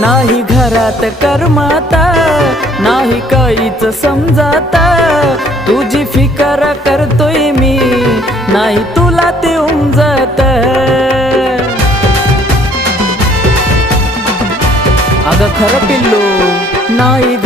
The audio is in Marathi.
नाही घरात करमाता, नाही काहीच समजाता, तुझी फिकर करतोय मी, नाही तुला ते उमजत। अगं खरं पिल्लू नाही